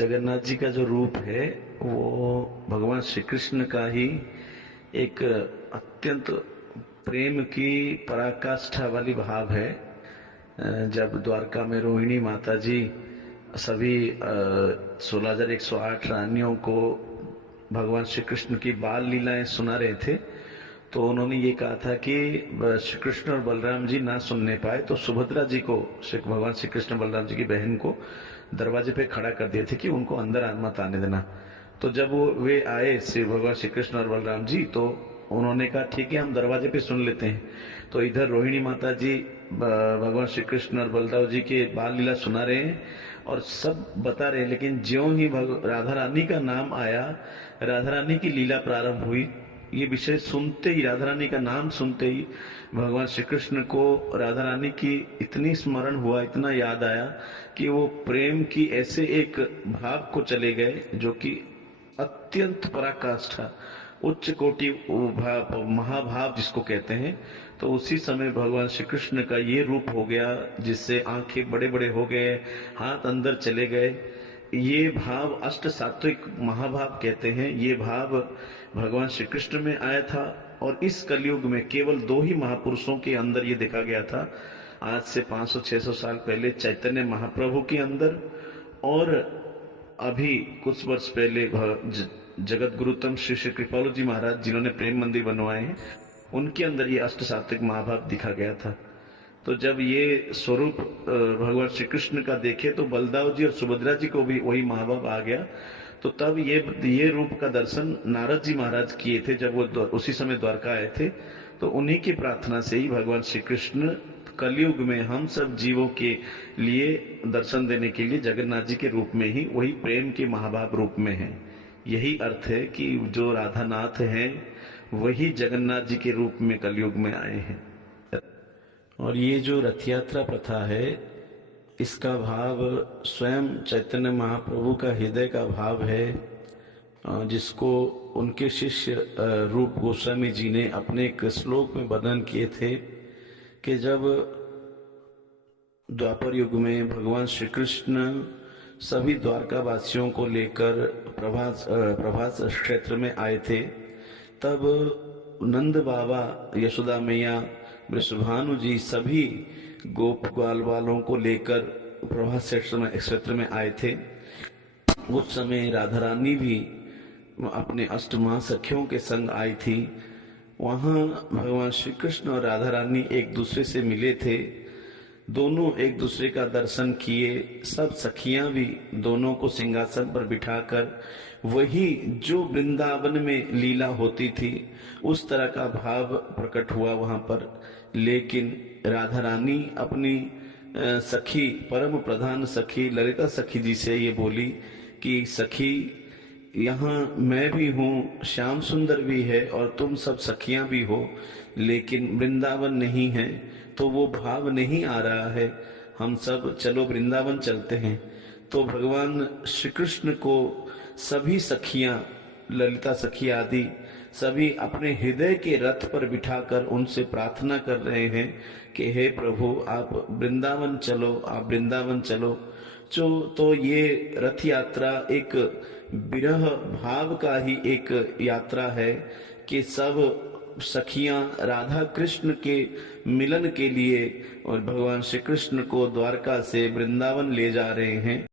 जगन्नाथ जी का जो रूप है वो भगवान श्री कृष्ण का ही एक अत्यंत प्रेम की पराकाष्ठा वाली भाव है। जब द्वारका में रोहिणी माता जी सभी 16,108 रानियों को भगवान श्री कृष्ण की बाल लीलाएं सुना रहे थे, तो उन्होंने ये कहा था कि श्री कृष्ण और बलराम जी ना सुनने पाए तो सुभद्रा जी को, भगवान श्री कृष्ण बलराम जी की बहन को दरवाजे पे खड़ा कर दिए थे कि उनको अंदर मत आने देना। तो जब वे आए श्री भगवान श्री कृष्ण और बलराम जी, तो उन्होंने कहा ठीक है हम दरवाजे पे सुन लेते हैं। तो इधर रोहिणी माता जी भगवान श्री कृष्ण और बलराम जी के बाल लीला सुना रहे हैं और सब बता रहे हैं, लेकिन ज्यों ही राधा रानी का नाम आया, राधा रानी की लीला प्रारंभ हुई, ये विषय सुनते ही, राधा रानी का नाम सुनते ही भगवान श्री कृष्ण को राधा रानी की इतनी स्मरण हुआ, इतना याद आया कि वो प्रेम की ऐसे एक भाव को चले गए जो कि अत्यंत पराकाष्ठा, उच्च कोटि भाव, महाभाव जिसको कहते हैं। तो उसी समय भगवान श्री कृष्ण का ये रूप हो गया जिससे आंखें बड़े बड़े हो गए, हाथ अंदर चले गए। ये भाव अष्ट सात्विक महाभाव कहते हैं। ये भाव भगवान श्री कृष्ण में आया था और इस कलयुग में केवल दो ही महापुरुषों के अंदर ये देखा गया था। आज से 500-600 साल पहले चैतन्य महाप्रभु के अंदर, और अभी कुछ वर्ष पहले जगत गुरुतम श्री श्री कृपालु जी महाराज जिन्होंने प्रेम मंदिर बनवाए हैं, उनके अंदर ये अष्ट सात्विक महाभाव दिखा गया था। तो जब ये स्वरूप भगवान श्री कृष्ण का देखे तो बलदाव जी और सुभद्रा जी को भी वही महाभाव आ गया। तो तब ये रूप का दर्शन नारद जी महाराज किए थे जब वो उसी समय द्वारका आए थे। तो उन्हीं की प्रार्थना से ही भगवान श्री कृष्ण कलयुग में हम सब जीवों के लिए दर्शन देने के लिए जगन्नाथ जी के रूप में ही, वही प्रेम के महाभाव रूप में है। यही अर्थ है कि जो राधानाथ हैं वही जगन्नाथ जी के रूप में कलयुग में आए हैं। और ये जो रथ यात्रा प्रथा है, इसका भाव स्वयं चैतन्य महाप्रभु का हृदय का भाव है, जिसको उनके शिष्य रूप गोस्वामी जी ने अपने एक श्लोक में वर्णन किए थे कि जब द्वापर युग में भगवान श्री कृष्ण सभी द्वारका वासियों को लेकर प्रभास क्षेत्र में आए थे, तब नंद बाबा, यशोदा मैया, वृषभानु जी सभी गोप ग्वाल वालों को लेकर प्रभास क्षेत्र में आए थे। उस समय राधा रानी भी अपने अष्टमा सखियों के संग आई थी। वहां भगवान श्री कृष्ण और राधा रानी एक दूसरे से मिले थे, दोनों एक दूसरे का दर्शन किए। सब सखियां भी दोनों को सिंहासन पर बिठाकर वही जो वृंदावन में लीला होती थी उस तरह का भाव प्रकट हुआ वहां पर। लेकिन राधा रानी अपनी सखी, परम प्रधान सखी ललिता सखी जी से ये बोली कि सखी, यहाँ मैं भी हूँ, श्याम सुंदर भी है और तुम सब सखियां भी हो, लेकिन वृंदावन नहीं है, तो वो भाव नहीं आ रहा है। हम सब चलो वृंदावन चलते हैं। तो भगवान श्री कृष्ण को सभी सखियां, ललिता सखी आदि सभी अपने हृदय के रथ पर बिठाकर उनसे प्रार्थना कर रहे हैं कि हे प्रभु, आप वृंदावन चलो, आप वृंदावन चलो। तो ये रथ यात्रा एक विरह भाव का ही एक यात्रा है कि सब सखियां राधा कृष्ण के मिलन के लिए और भगवान श्री कृष्ण को द्वारका से वृंदावन ले जा रहे हैं।